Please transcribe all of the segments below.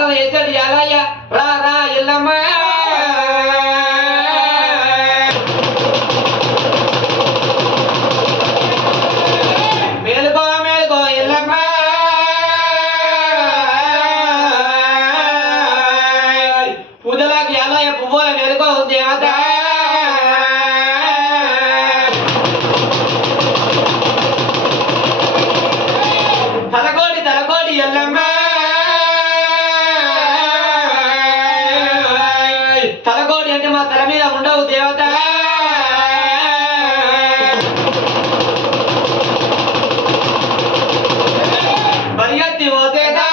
పాటలు వేసాడు ఎలాయ రా రా ఎల్లమ్మ మేలుకో మేలుకో ఎల్లమ్మ పూజలాకి ఎలాయ పువ్వుల మేలుకో దేవత తలకోడి ఎల్లమ్మ తలకోడి అంటే మా తల మీద ఉండవు దేవత పరిగెత్తి పోతేదా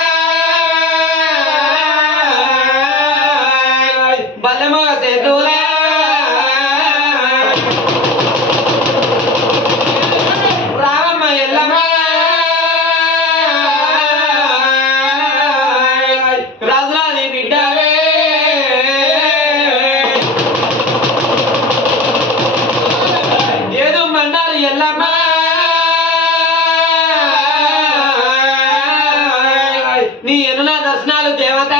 బల్లెమో సేతులా రామమ్మ ఎల్లమ్మ రాజురాని బిడ్డవే ఏదు మండాలి ఎల్లమ్మ నీ ఎన్నుల దర్శనాలు దేవత